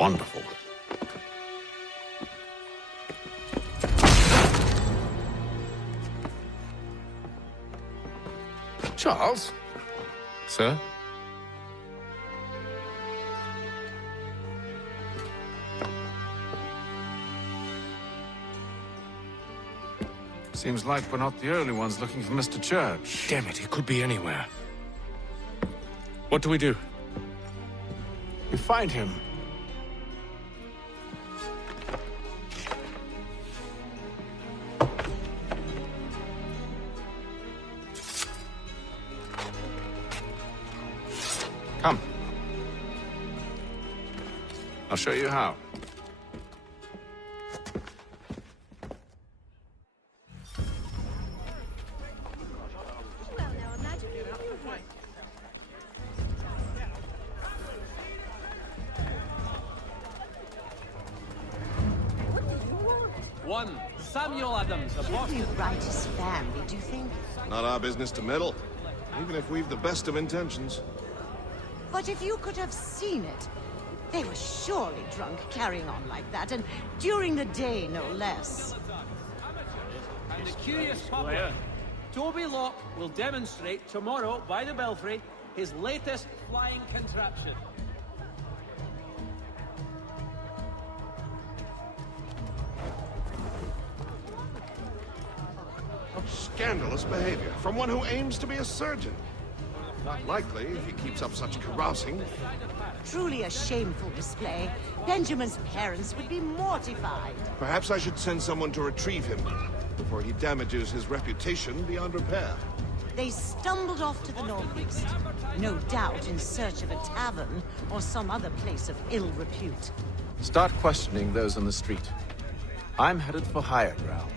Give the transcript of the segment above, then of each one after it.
Wonderful. Charles? Sir? Seems like we're not the only ones looking for Mr. Church. Damn it, he could be anywhere. What do we do? We find him. Come. I'll show you how. One, Samuel Adams, a Should Boston. we right his family, do you think? Not our business to meddle, even if we've the best of intentions. But if you could have seen it, they were surely drunk carrying on like that, and during the day, no less. And the curious public. Toby Locke will demonstrate tomorrow by the Belfry his latest flying contraption. Scandalous behavior from one who aims to be a surgeon. Not likely if he keeps up such carousing. Truly a shameful display. Benjamin's parents would be mortified. Perhaps I should send someone to retrieve him before he damages his reputation beyond repair. They stumbled off to the northeast, no doubt in search of a tavern or some other place of ill repute. Start questioning those on the street. I'm headed for higher ground.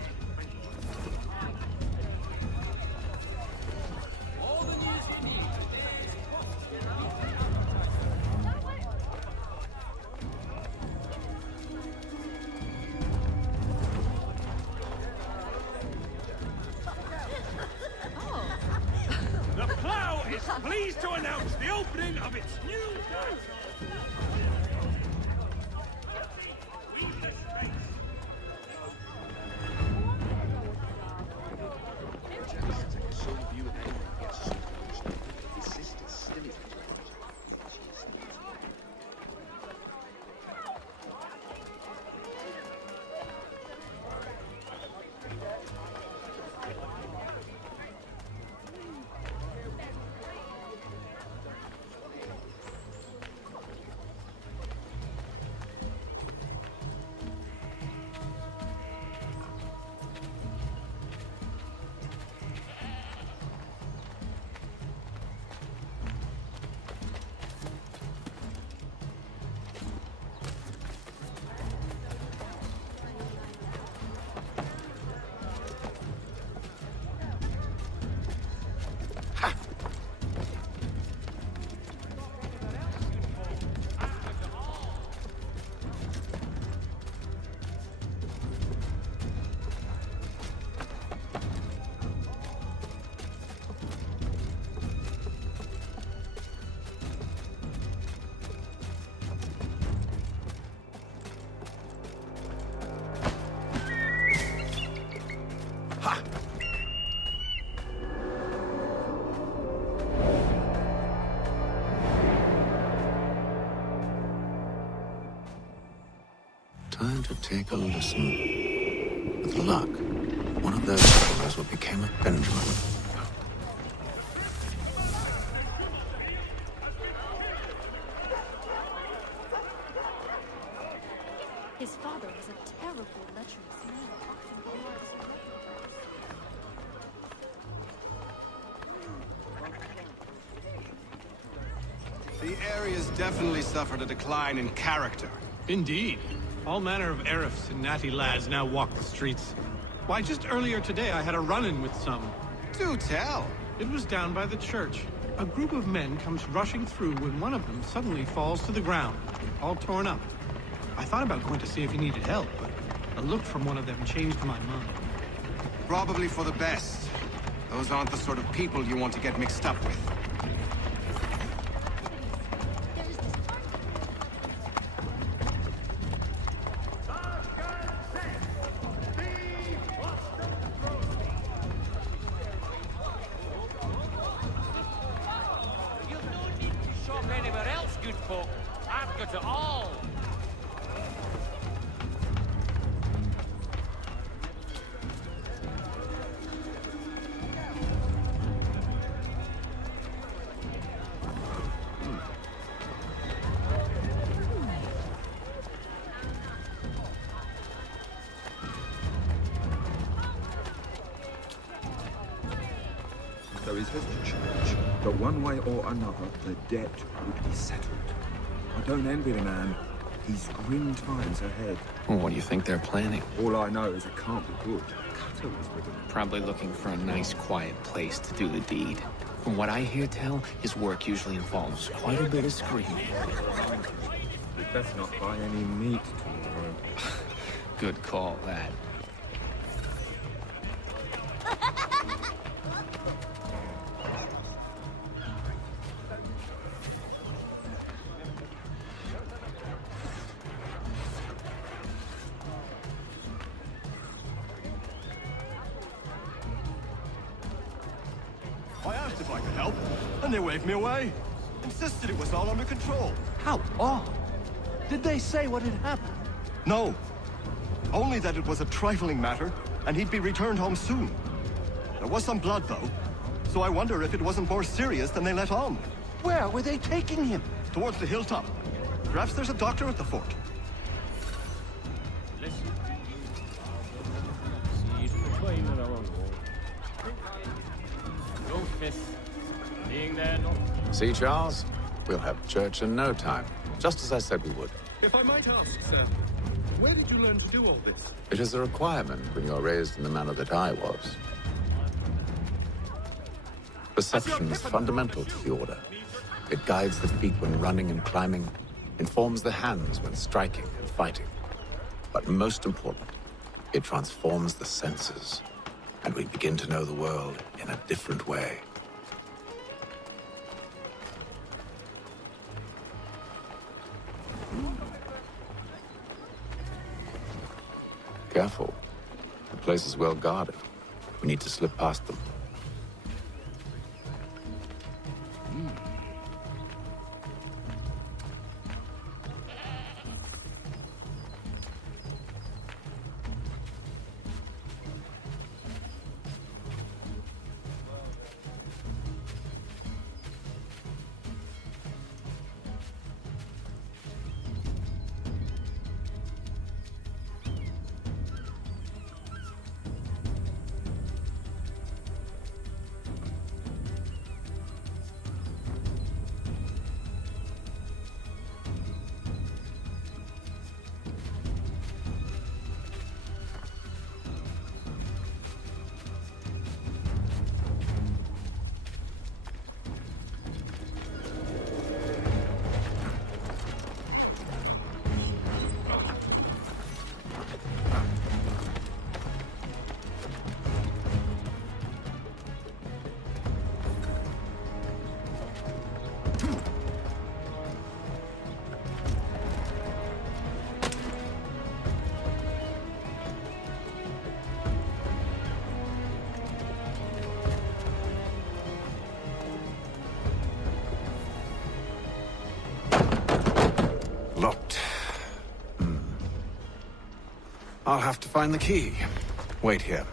The Plough is pleased to announce the opening of its new... Time to take a listen. With luck, one of those fellows will become a Benjamin. His father was a terrible, lecherous man. The area's definitely suffered a decline in character. Indeed. All manner of Arifs and natty lads now walk the streets. Why, just earlier today I had a run-in with some. Do tell. It was down by the church. A group of men comes rushing through when one of them suddenly falls to the ground, all torn up. I thought about going to see if he needed help, but a look from one of them changed my mind. Probably for the best. Those aren't the sort of people you want to get mixed up with. sucker to all! So he says to church that one way or another the debt would be settled. I don't envy the man. He's grim times ahead. Well, what do you think they're planning? All I know is it can't be good. Cutter was with him. Probably looking for a nice, quiet place to do the deed. From what I hear tell, his work usually involves quite a bit of screaming. We best not buy any meat tomorrow. Good call, that. I asked if I could help, and they waved me away. Insisted it was all under control. How odd. Did they say what had happened? No. Only that it was a trifling matter, and he'd be returned home soon. There was some blood, though, so I wonder if it wasn't more serious than they let on. Where were they taking him? Towards the hilltop. Perhaps there's a doctor at the fort. See, Charles? We'll have church in no time, just as I said we would. If I might ask, sir, where did you learn to do all this? It is a requirement when you're raised in the manner that I was. Perception is fundamental to the Order. It guides the feet when running and climbing, informs the hands when striking and fighting. But most important, it transforms the senses, and we begin to know the world in a different way. Careful. The place is well guarded. We need to slip past them. Locked. I'll have to find the key. Wait here.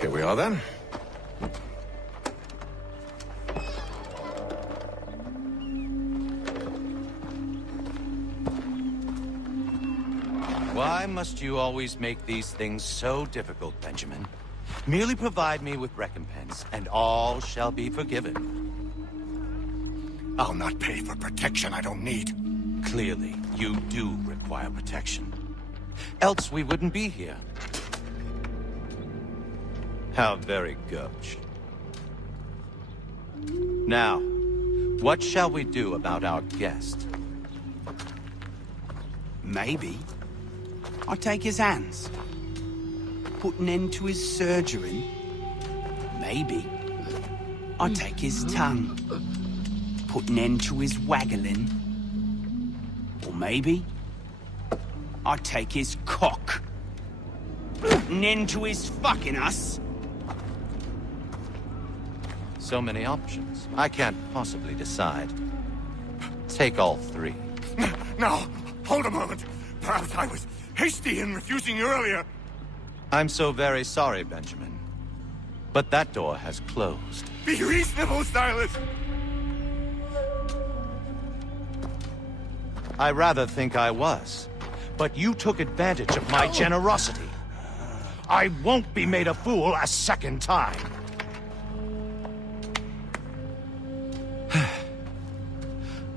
Here we are then. Why must you always make these things so difficult, Benjamin? Merely provide me with recompense, and all shall be forgiven. I'll not pay for protection I don't need. Clearly, you do require protection. Else we wouldn't be here. How very gauche. Now, what shall we do about our guest? Maybe I take his hands, put an end to his surgery. Maybe I take his tongue, put an end to his waggling. Or maybe I take his cock, put an end to his fucking us. So many options. I can't possibly decide. Take all three. No, hold a moment. Perhaps I was hasty in refusing you earlier. I'm so very sorry, Benjamin. But that door has closed. Be reasonable, Silas. I rather think I was. But you took advantage of my generosity. I won't be made a fool a second time.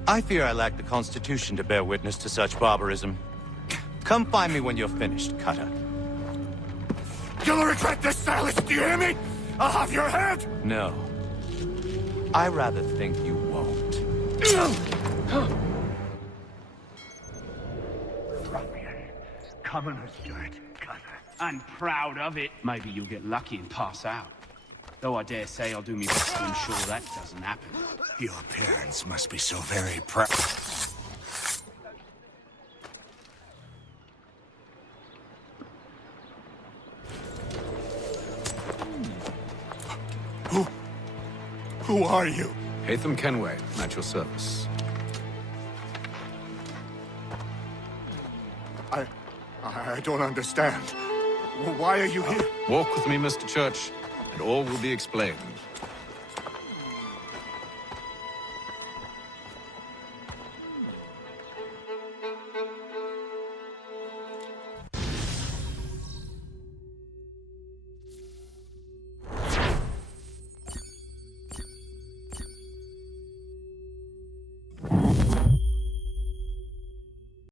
I fear I lack the constitution to bear witness to such barbarism. Come find me when you're finished, Cutter. You'll regret this, Silas, do you hear me? I'll have your head! No. I rather think you won't. Ruffian. Commoner, Stuart. Cutter. And proud of it. Maybe you'll get lucky and pass out. Though I dare say I'll do my best to ensure that doesn't happen. Your parents must be so very proud. Who are you? Haytham Kenway, at your service. I don't understand. Why are you here? Walk with me, Mr. Church, and all will be explained.